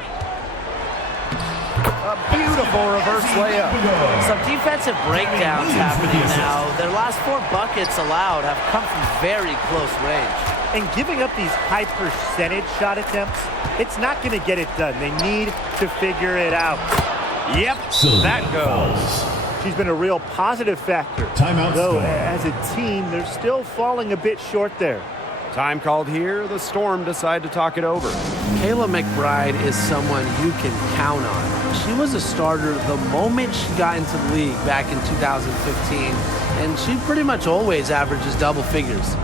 A beautiful reverse layup. Some defensive breakdowns happening now. Their last 4 buckets allowed have come from very close range. And giving up these high percentage shot attempts, it's not going to get it done. They need to figure it out. Yep, that goes. She's been a real positive factor. Timeout. Though, as a team, they're still falling a bit short there. Time called here. The Storm decide to talk it over. Kayla McBride is someone you can count on. She was a starter the moment she got into the league back in 2015, and she pretty much always averages double figures.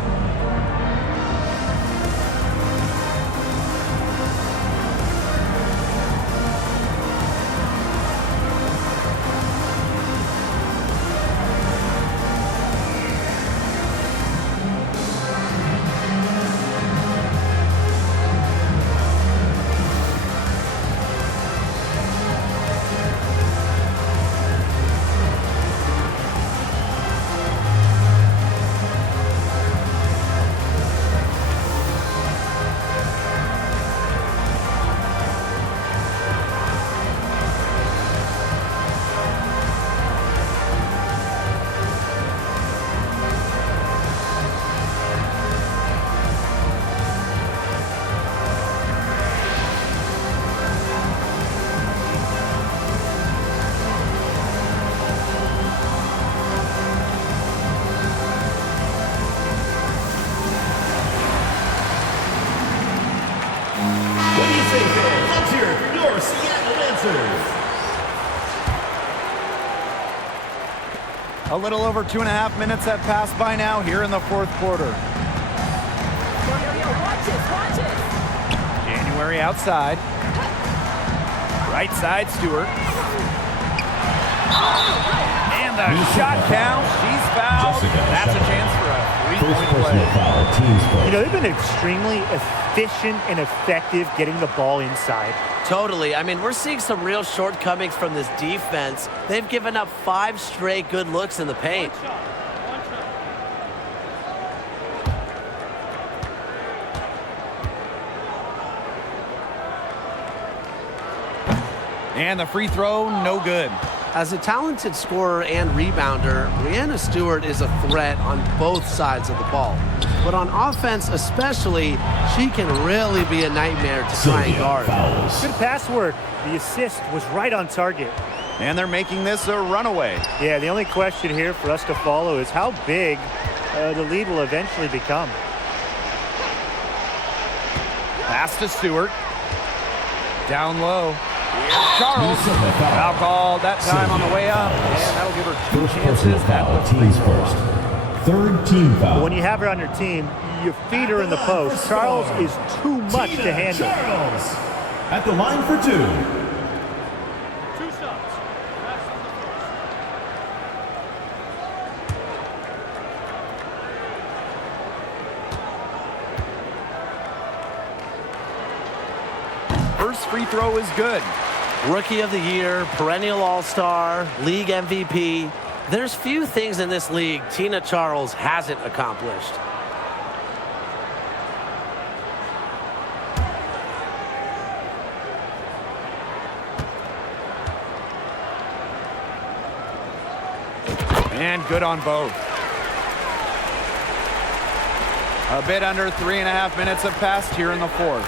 Let's hear it for your Seattle answers. A little over 2.5 minutes have passed by now here in the 4th quarter. January outside. Right side, Stewart. And the shot count. She's fouled. That's a chance for a 3-point play. Foul, teams first. You know, they've been extremely efficient and effective getting the ball inside. Totally. I mean, we're seeing some real shortcomings from this defense. They've given up 5 straight good looks in the paint. And the free throw, no good. As a talented scorer and rebounder, Breanna Stewart is a threat on both sides of the ball. But on offense especially, she can really be a nightmare to try and guard. Good pass work. The assist was right on target. And they're making this a runaway. Yeah, the only question here for us to follow is how big the lead will eventually become. Pass to Stewart. Down low. Charles. Foul called that time on the way up. And that'll give her 2 chances at the teams first. 3rd team foul. When you have her on your team, you feed her in the post. Charles is too much to handle. Charles at the line for 2. first free throw is good. Rookie of the year, perennial all-star, league MVP. There's few things in this league Tina Charles hasn't accomplished. And good on both. A bit under 3.5 minutes have passed here in the fourth.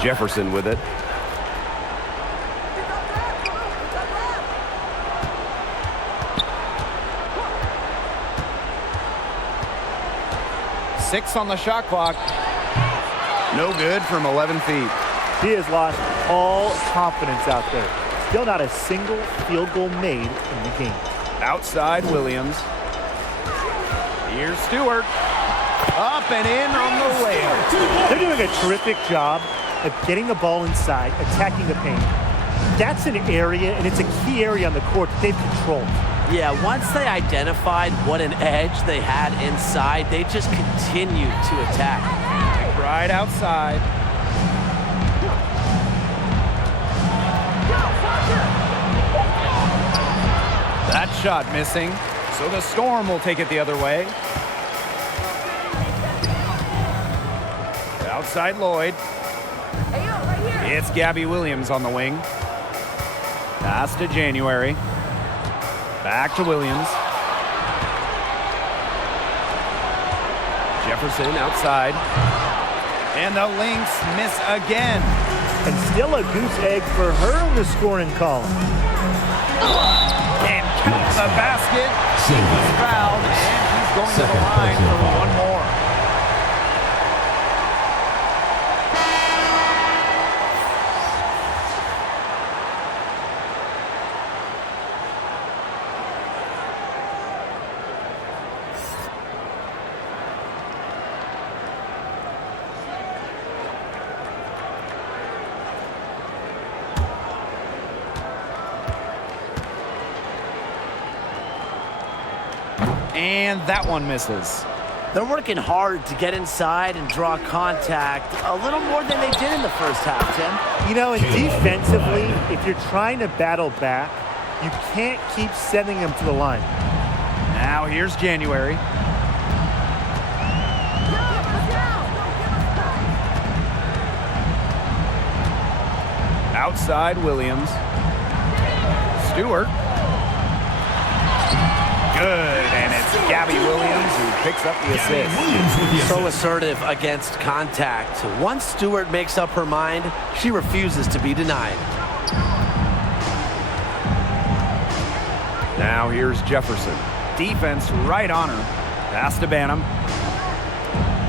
Jefferson with it. Six on the shot clock. No good from 11 feet. He has lost all confidence out there. Still not a single field goal made in the game. Outside Williams. Here's Stewart. Up and in on the layup. They're doing a terrific job of getting the ball inside, attacking the paint. That's an area, and it's a key area on the court that they've controlled. Yeah, once they identified what an edge they had inside, they just continued to attack. Right outside. That shot missing, so the Storm will take it the other way. Outside Lloyd. It's Gabby Williams on the wing. Pass to January. Back to Williams. Jefferson outside. And the Lynx miss again. And still a goose egg for her in the scoring column. And counts the basket. She was fouled, and he's going to the line for one more. And that one misses. They're working hard to get inside and draw contact a little more than they did in the first half, Tim. You know, and defensively, if you're trying to battle back, you can't keep sending them to the line. Now here's January. Outside Williams. Stewart. Good, and it's Gabby Williams who picks up the assist. So assertive against contact. Once Stewart makes up her mind, she refuses to be denied. Now here's Jefferson. Defense right on her. Pass to Banham.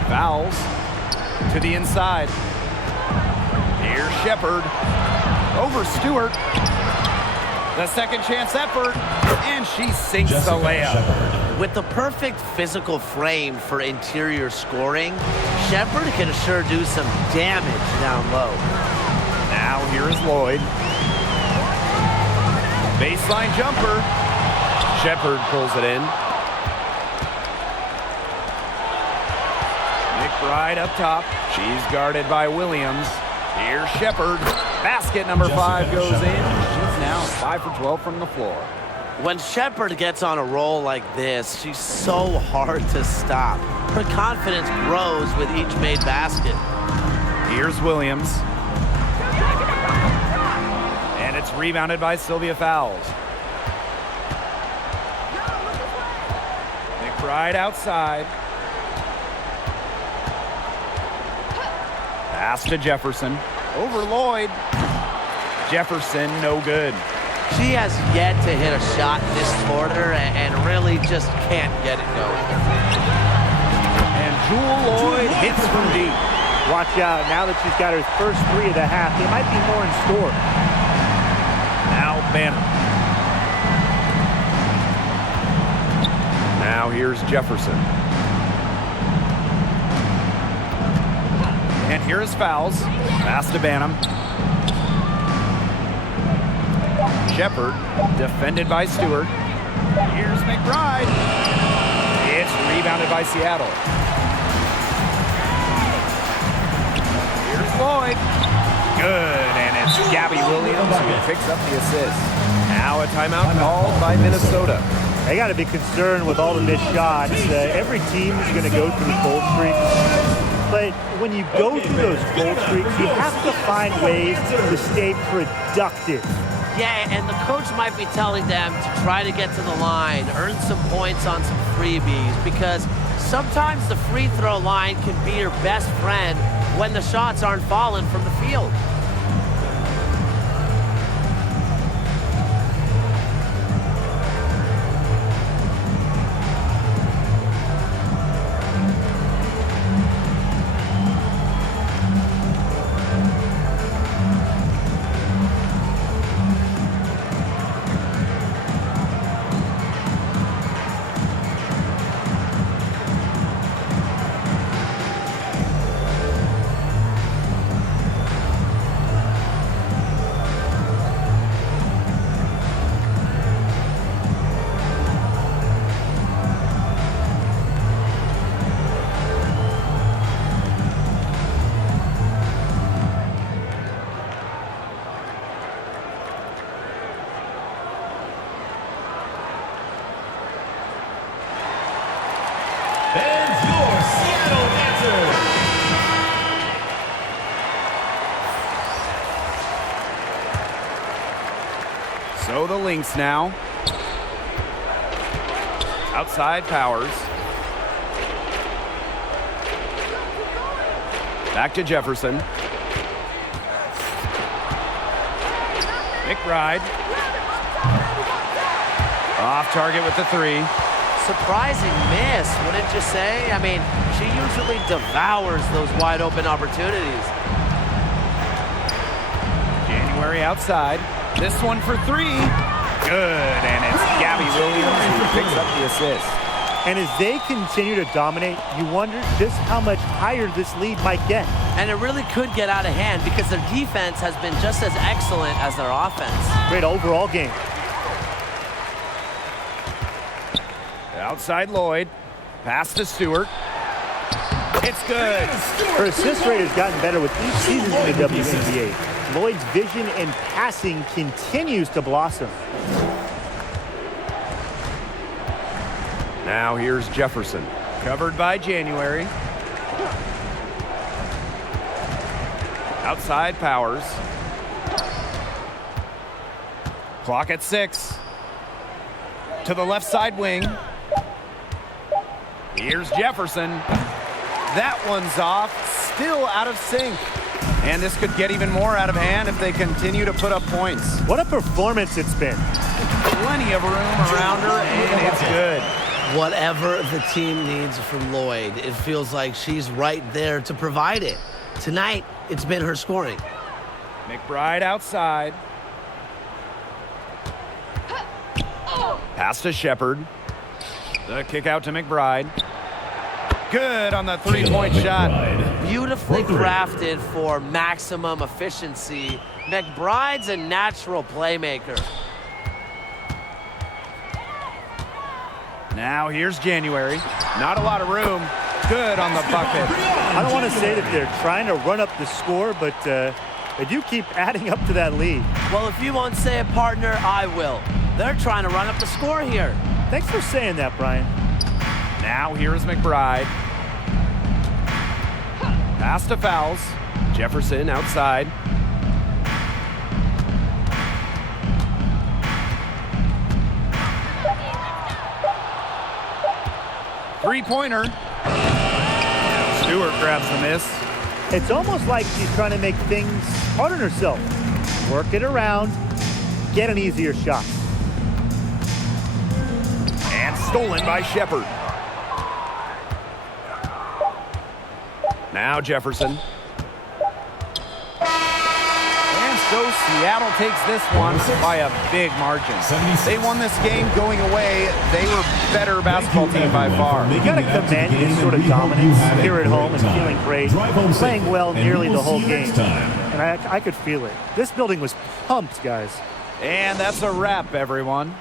Fouls to the inside. Here's Shepard. Over Stewart. The second chance effort, and she sinks the layup. Shepard. With the perfect physical frame for interior scoring, Shepard can sure do some damage down low. Now here's Lloyd. Baseline jumper. Shepard pulls it in. McBride up top. She's guarded by Williams. Here's Shepard. Basket number 5 goes in. She's now 5 for 12 from the floor. When Shepard gets on a roll like this, she's so hard to stop. Her confidence grows with each made basket. Here's Williams. And it's rebounded by Sylvia Fowles. McBride outside. Pass to Jefferson. Over Lloyd. Jefferson, no good. She has yet to hit a shot this quarter and really just can't get it going. And Jewel Lloyd hits from deep. Watch out, now that she's got her first 3 of the half, there might be more in store. Now Banner. Now here's Jefferson. And here is Fowles. Pass to Banham. Shepard, defended by Stewart. Here's McBride. It's rebounded by Seattle. Lloyd. Good, and it's Gabby Williams who picks up the assist. Now a timeout called by Minnesota. They got to be concerned with all the missed shots. Every team is going to go through cold streaks. But when you go through those cold streaks, you have to find ways to stay productive. Yeah, and the coach might be telling them to try to get to the line, earn some points on some freebies, because sometimes the free throw line can be your best friend when the shots aren't falling from the field. And your Seattle answer. So the Lynx now. Outside Powers. Back to Jefferson. McBride. Off target with the three. Surprising miss, wouldn't you say? I mean, she usually devours those wide open opportunities. January outside. This one for three. Good, and it's Gabby Williams who picks up the assist. And as they continue to dominate, you wonder just how much higher this lead might get. And it really could get out of hand because their defense has been just as excellent as their offense. Great overall game. Outside Lloyd. Pass to Stewart. It's good. Her assist rate has gotten better with each season in the WNBA. Lloyd's vision and passing continues to blossom. Now here's Jefferson. Covered by January. Outside Powers. Clock at 6. To the left side wing. Here's Jefferson. That one's off. Still out of sync. And this could get even more out of hand if they continue to put up points. What a performance it's been. Plenty of room around her, and it's good. Whatever the team needs from Lloyd, it feels like she's right there to provide it. Tonight, it's been her scoring. McBride outside. Pass to Shepard. The kick out to McBride. Good on the three-point shot. Beautifully crafted for maximum efficiency. McBride's a natural playmaker. Now here's January. Not a lot of room. Good on the bucket. I don't want to say that they're trying to run up the score, but they do keep adding up to that lead. Well, if you won't say it, partner, I will. They're trying to run up the score here. Thanks for saying that, Brian. Now here's McBride. Pass to Fouls. Jefferson outside. Three-pointer. Stewart grabs the miss. It's almost like she's trying to make things hard on herself. Work it around, get an easier shot. And stolen by Shepard. Now Jefferson. And so Seattle takes this one by a big margin. They won this game going away. They were better basketball team by far. You got to command this sort of dominance here at home and feeling great, playing well nearly the whole game. And I could feel it. This building was pumped, guys. And that's a wrap, everyone.